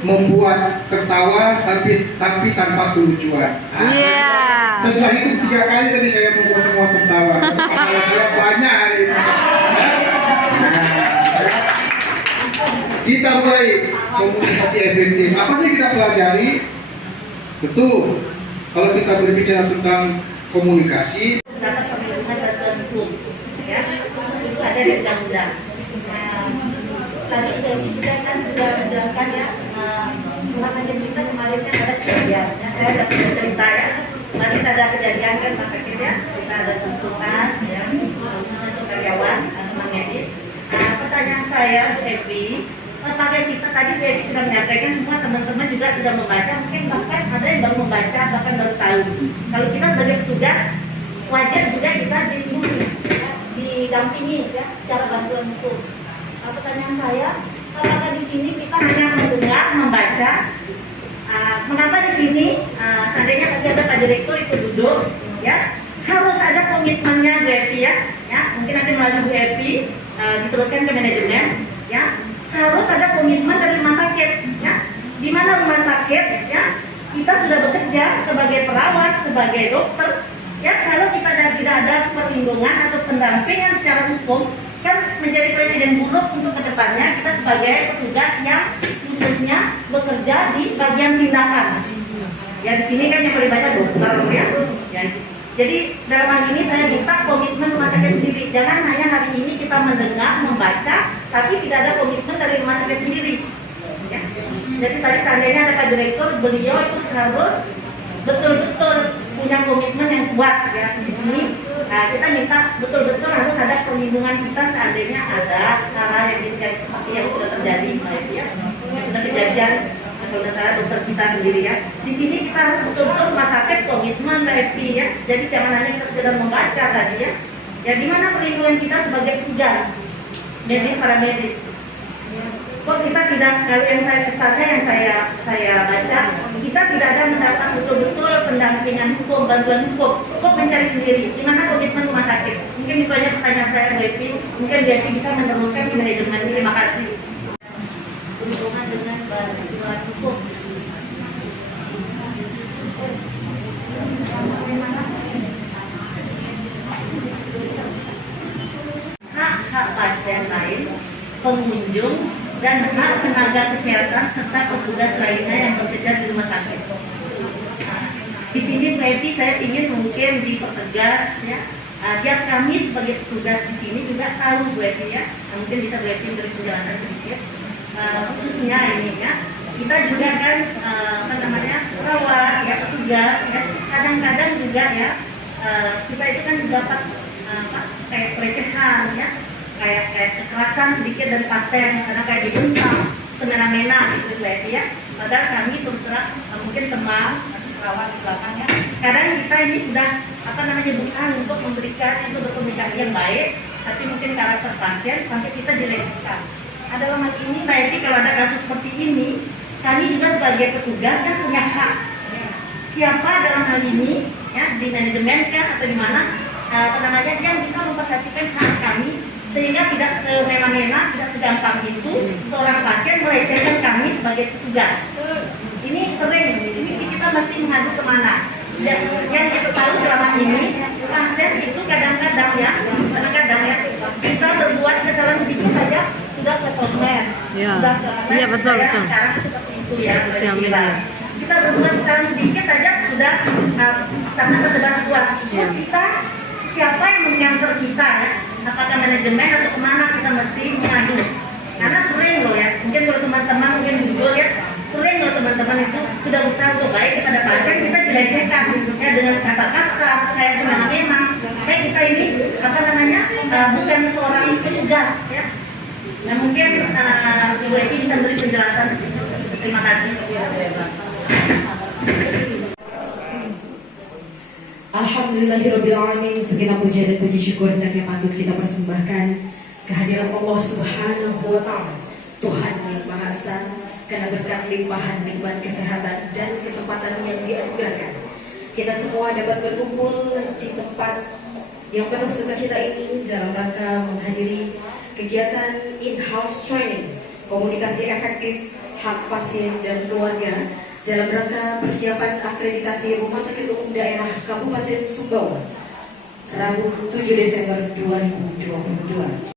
membuat tertawa tapi tanpa kelucuan. Setelah itu 3 kali tadi saya membuat semua tertawa. Kalau saya banyak hari ini. Kita mulai komunikasi efektif. Apa sih kita pelajari? Betul. Kalau kita berbicara tentang komunikasi, dapat perlindungan bantuan hukum, ya, itu ada di undang-undang. Tadi sudah kan sudah menjelaskan ya, rumah sakit kita kemarin kan ada kejadian. Ya, saya dapat cerita ya, tadi ada kejadian kan rumah sakit ya, kita ada tuntutan ya, untuk karyawan atau medis. Nah, pertanyaan saya, Bu Evi, apakah kita tadi Evi sudah menyampaikan semua teman-teman juga sudah membaca, mungkin bahkan ada yang baru membaca, bahkan baru tahu. Kalau kita sebagai petugas, wajar juga kita dilindungi, ya, didampingi ya, secara bantuan hukum. Pertanyaan saya, apakah di sini kita hanya mendengar, membaca? Mengapa di sini, seandainya tadi ada Pak Direktur itu duduk, ya, harus ada komitmennya Bu Evi ya, mungkin nanti melalui Bu Evi diteruskan ke manajemen, ya, harus ada komitmen dari rumah sakit, ya, di mana rumah sakit, ya, kita sudah bekerja sebagai perawat, sebagai dokter, ya, kalau kita tidak ada perlindungan atau pendampingan secara hukum, kan menjadi presiden buruk untuk kedepannya kita sebagai petugas yang khususnya bekerja di bagian tindakan. Ya di sini kan yang paling banyak dokter ya. Jadi dalam hal ini saya minta komitmen rumah sakit sendiri. Jangan hanya hari ini kita mendengar, membaca, tapi tidak ada komitmen dari rumah sakit sendiri. Ya. Jadi tadi seandainya ada Pak Direktur, beliau itu harus betul-betul punya komitmen yang kuat ya di sini. Kita minta betul-betul harus ada perlindungan kita seandainya ada hal yang seperti yang sudah terjadi, ya, yang sudah kejadian kalau salah dokter kita sendiri ya. Di sini kita harus betul-betul rumah sakit komitmen review ya. Jadi jangan hanya kita sekedar membaca tadi ya. Ya di mana perlindungan kita sebagai petugas medis para medis. Kok kita tidak, kalau yang saya pesannya yang saya baca, kita tidak ada mendapat betul-betul pendampingan hukum, bantuan hukum. Kok mencari sendiri? Di mana komitmen rumah sakit? Mungkin itu aja pertanyaan saya, Bu Evi. Mungkin Bu Evi bisa meneruskan ke manajemen. Terima kasih. Hubungan dengan bantuan hukum. Hak-hak pasien lain, pengunjung, dan hak tenaga kesehatan serta petugas lainnya yang bekerja di rumah sakit. Di sini Bu Evi saya ingin mungkin dipertegas ya, biar kami sebagai petugas di sini juga tahu Bu Evi ya, mungkin bisa Bu Evi beri penjelasan sedikit, khususnya ini ya, kita juga kan perawat ya, petugas ya, kadang-kadang juga ya kita itu kan dapat kayak pelecehan ya, kayak kekerasan sedikit dari pasien karena kayak dibentang semena-mena gitu Bu Evi ya. Padahal kami terus terang mungkin teman perawat di belakangnya, kadang kita ini sudah berusaha untuk memberikan itu berkomunikasi yang baik, tapi mungkin karakter pasien sampai kita dilecehkan. Dalam hal ini Mbak Evi, kalau ada kasus seperti ini, kami juga sebagai petugas kan punya hak. Siapa dalam hal ini ya, di manajemen kan atau di mana yang bisa memperhatikan hak kami sehingga tidak semena-mena, tidak segampang itu seorang pasien melecehkan kami sebagai petugas. Ini sering, ini kita mesti mengadu kemana? Yang kita tahu selama ini pasien itu kadang-kadang ya kita berbuat kesalahan sedikit saja sudah ke sosmed, sudah ke betul. Sekarang seperti itu ya. Sosial media. Kita berbuat kesalahan sedikit saja sudah karena sudah kuat. Terus kita siapa yang mengantar kita ya? Apakah manajemen atau kemana kita mesti mengadu? Karena sering loh ya, mungkin kalau teman-teman mungkin jujur ya, sering loh teman-teman itu sudah berusaha untuk baik kepada pasien, kita dilecehkan ya dengan kata kasar, kayak semena-mena. Kayak kita ini bukan seorang petugas ya. Nah mungkin Bu Evi bisa beri penjelasan. Terima kasih. Alhamdulillahirrabbilalamin. Segenap puja dan puji syukur dan yang patut kita persembahkan kehadiran Allah Subhanahu wa Ta'ala, Tuhan yang Maha Esa, karena berkat limpahan nikmat kesehatan dan kesempatan yang dianugerahkan, kita semua dapat berkumpul di tempat yang penuh sukacita ini dalam rangka menghadiri kegiatan in-house training komunikasi efektif, hak pasien dan keluarga dalam rangka persiapan akreditasi Rumah Sakit Umum Daerah Kabupaten Sumbawa, Rabu 7 Desember 2022.